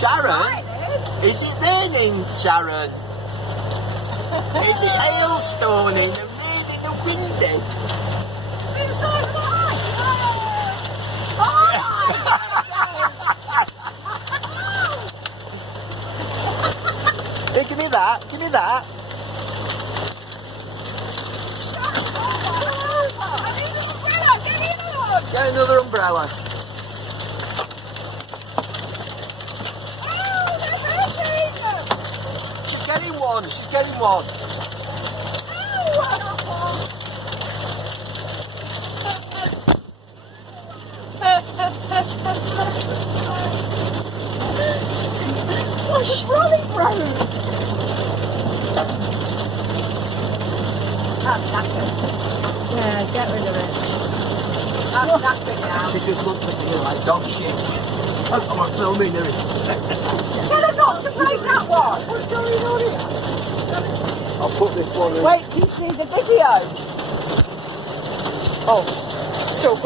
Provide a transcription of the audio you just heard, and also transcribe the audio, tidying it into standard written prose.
Sharon, is it raining, Sharon? Is it hailstorming and raining and windy? Hey, give me that, give me that. Get another umbrella. She's getting one, she's getting one. Oh, she's rolling through. I'm knackered. Yeah, get rid of it. I'm knackered now. She just looks at me like dog shit. That's what I'm filming her. Tell her not to play that one. What's going on here? I'll put this one in. Wait till you see the video. Oh, still.